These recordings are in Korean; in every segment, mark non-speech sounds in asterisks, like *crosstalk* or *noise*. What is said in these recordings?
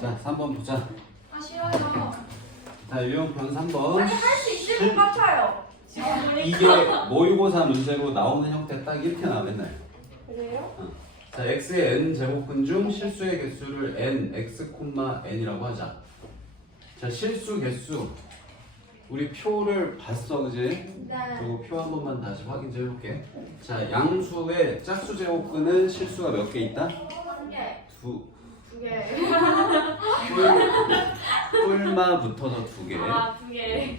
자, 3번 보자. 아 싫어요. 자, 유형편 3번. 아니 할 수 있을 것 같아요. 지금 보니까. 이게 모의고사 문제로 나오는 형태 딱 이렇게 나와 맨날. 그래요? 자, x의 n 제곱근 중 실수의 개수를 n, x, n이라고 하자. 자, 실수 개수. 우리 표를 봤어, 그지? 네. 그리고 표 한 번만 다시 확인 좀 해볼게. 자, 양수의 짝수 제곱근은 실수가 몇 개 있다? 한 개, 두, 두 개. *laughs* 뿔, 뿔마 붙어서 두 개. 아, 두 개.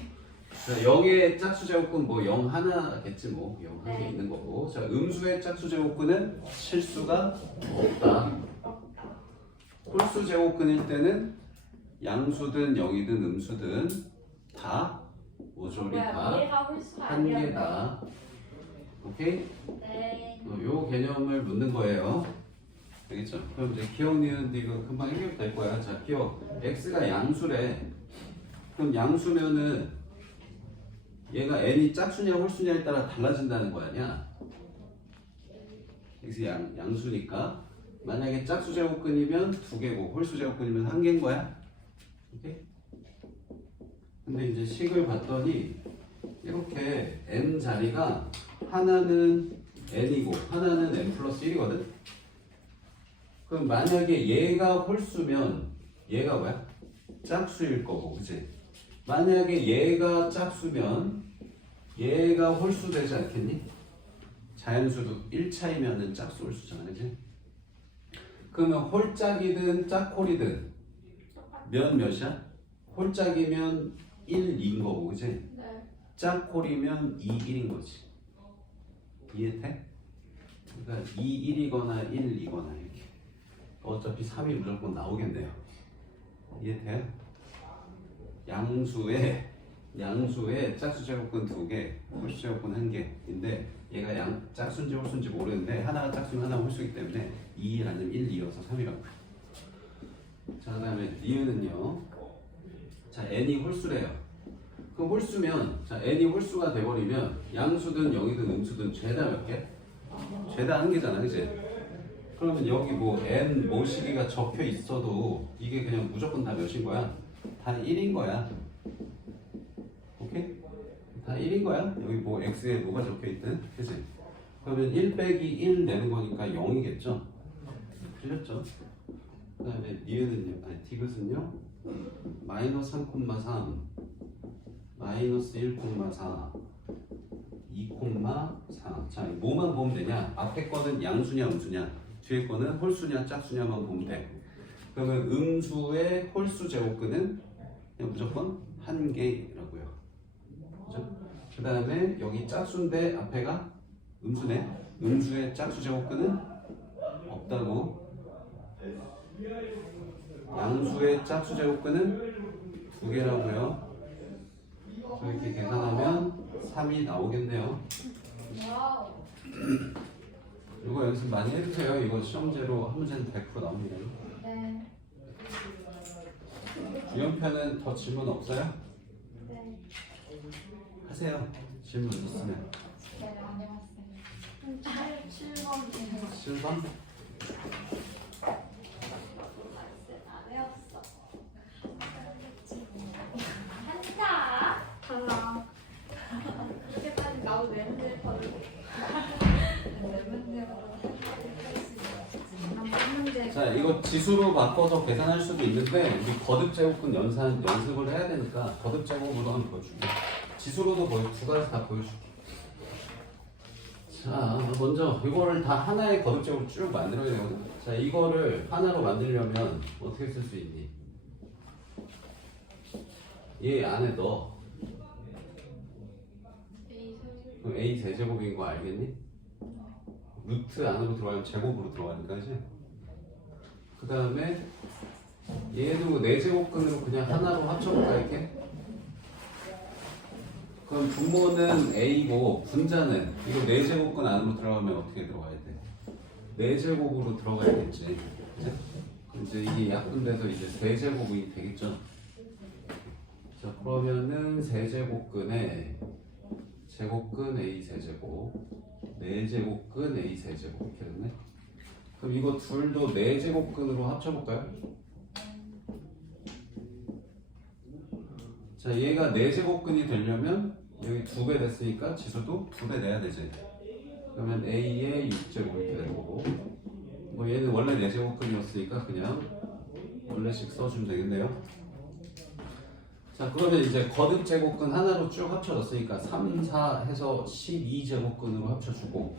자, 0의 짝수 제곱근 뭐 0 하나겠지 뭐. 0한개 네. 있는 거고. 자, 음수의 짝수 제곱근은 실수가 없다. 홀수 제곱근일 때는 양수든 0이든 음수든 다 모조리 뭐야, 다 얘가 홀수가 한 아니야. 개다. 오케이? 네. 어, 요 개념을 묻는 거예요. 알겠죠? 그럼 이제 기억 니은 이거 금방 해결될 거야. 자, 기억. x가 양수래. 그럼 양수면은 얘가 n이 짝수냐 홀수냐에 따라 달라진다는 거 아니야? x 양 양수니까 만약에 짝수 제곱근이면 두 개고 홀수 제곱근이면 한 개인 거야. 오케이? 근데 이제 식을 봤더니 이렇게 n 자리가 하나는 n이고 하나는 n 플러스 1이거든? 그럼 만약에 얘가 홀수면 얘가 뭐야? 짝수일 거고 그치? 만약에 얘가 짝수면 얘가 홀수 되지 않겠니? 자연수도 1차이면은 짝수 홀수잖아 그치? 그러면 홀짝이든 짝홀이든 면 몇이야? 홀짝이면 1, 2인 거고 그치? 네. 짝홀이면 2, 1인 거지. 이해돼? 그러니까 2, 1이거나 1, 2거나 이렇게. 어차피 3이 무조건 나오겠네요. 이해돼요? 양수의 양수의 짝수 제곱근 두 개, 홀수 제곱근 한 개인데 얘가 양 짝수인지 홀수인지 모르는데 하나가 짝수면 하나가 홀수이기 때문에 2, 1 아니면 1, 2여서 3이라고. 자 그다음에 니은은요. 자 n이 홀수래요. 그 홀수면 자 n이 홀수가 돼 버리면 양수든 0이든 음수든 죄다 몇 개? 죄다 한 개잖아 그지? 그러면 여기 뭐 n 모시기가 적혀 있어도 이게 그냥 무조건 다 몇인 거야? 다 1인 거야 오케이? 다 1인 거야 여기 뭐 x에 뭐가 적혀 있든 그지? 그러면 1 빼기 1 내는 거니까 0이겠죠? 틀렸죠? 그 다음에 니은은요? 아니 디귿은요? 마이너스 3,3 마이너스 1,4 2,4 자, 뭐만 보면 되냐? 앞에 거는 양수냐 음수냐 뒤에 거는 홀수냐 짝수냐만 보면 돼. 그러면 음수의 홀수 제곱근은 그냥 무조건 한 개라고요. 그죠? 그 다음에 여기 짝수인데 앞에가 음수네. 음수의 짝수 제곱근은 없다고. 양수의 짝수 제곱근은 두 개라고요. 이렇게 계산하면 3이 나오겠네요. 이거 연습 많이 해주세요. 이거 시험제로 한 문제는 100% 나옵니다. 네. 유형편은 더 질문 없어요? 네. 하세요. 질문 있으면. 네, 안 해봤어요. 7번이에요. 7번? 안 외웠어. 한자. 달라. 이렇게까지 나도 내 문제 버리고. 내 문제보다 한 문제. 자, 이거 지수로 바꿔서 계산할 수도 있는데 우리 거듭 제곱근 연산 연습을 해야 되니까 거듭 제곱으로 한번 보여줄게. 지수로도 보여 두 가지 다 보여줄게. 자, 먼저 이거를 다 하나의 거듭 제곱 쭉 만들어야 되거든. 자, 이거를 하나로 만들려면 어떻게 쓸 수 있니? 얘 안에 넣어. 그럼 a 세제곱인 거 알겠니? 루트 안으로 들어가면 제곱으로 들어가니까 이제 그 다음에 얘도 네 제곱근으로 그냥 하나로 합쳐볼까 이렇게? 그럼 분모는 a고 분자는 이거 네 제곱근 안으로 들어가면 어떻게 들어가야 돼? 네 제곱으로 들어가야겠지. 이제 이게 약분돼서 이제 세 제곱이 되겠죠. 자 그러면은 세 제곱근에 제곱근 a 세제곱 네 제곱근 a 세제곱 이렇게 됐네. 그럼 이거 둘도 네 제곱근으로 합쳐볼까요? 자 얘가 4제곱근이 되려면 여기 두배 됐으니까 지수도 두배 내야 되지. 그러면 A의 6제곱 이렇게 되는 거고. 뭐 얘는 원래 4제곱근이었으니까 그냥 원래식 써주면 되겠네요. 자 그러면 이제 거듭 제곱근 하나로 쭉 합쳐졌으니까 3, 4 해서 12제곱근으로 합쳐주고.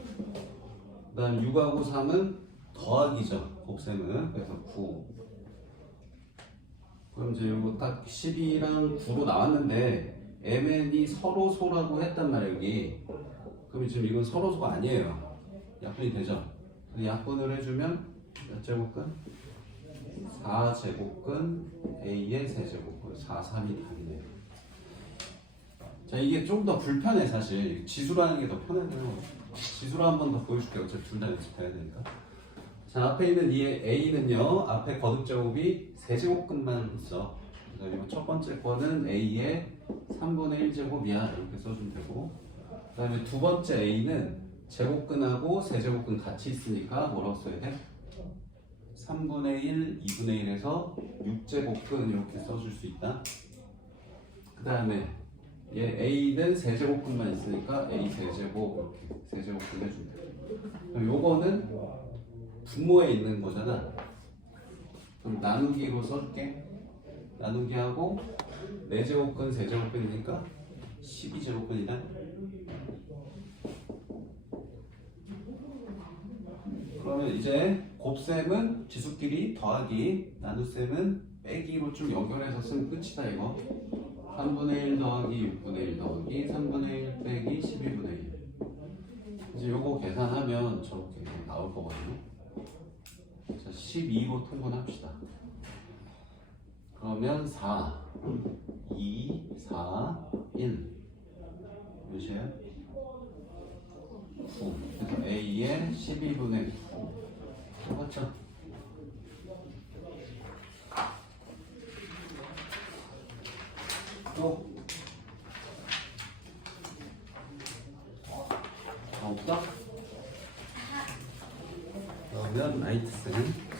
그 다음 6하고 3은 더하기죠 곱셈은 그래서 9 그럼 이제 요거 딱 12랑 9로 나왔는데 MN이 서로소라고 했단 말이에요 여기. 그럼 지금 이건 서로소가 아니에요. 약분이 되죠? 약분을 해주면 몇 제곱근? 4제곱근 A의 세제곱근. 4, 3이 답이네요. 자 이게 좀 더 불편해 사실. 지수라는 게 더 편해요. 지수로 한번 더 보여줄게요. 어차피 둘다 연습해야 되니까 자 앞에 있는 이 A는요 앞에 거듭 제곱이 세제곱근만 있어. 이거 첫 번째 거는 A의 3분의 1제곱이야. 이렇게 써주면 되고. 그 다음에 두 번째 A는 제곱근하고 세제곱근 같이 있으니까 뭐라고 써야 돼? 3분의 1, 2분의 1에서 6제곱근 이렇게 써줄 수 있다. 그 다음에 얘 A는 세제곱근만 있으니까 A 세제곱 이렇게 세제곱근 해준다 요거는 분모에 있는 거잖아. 그럼 나누기로 써줄게. 나누기 하고 4제곱근, 세제곱근이니까 12제곱근이다. 그러면 이제 곱셈은 지수끼리 더하기 나눗셈은 빼기로 좀 연결해서 쓰면 끝이다 이거. 3분의 1 더하기 6분의 1 더하기 3분의 1 빼기 12분의 1 이제 요거 계산하면 저렇게 나올 거거든요 자 12로 통분합시다 그러면 4 2 4 1 몇이에요? 9 그래서 A의 12분의 9 맞죠? 또 아, 없어? 그러면 라이트 쌤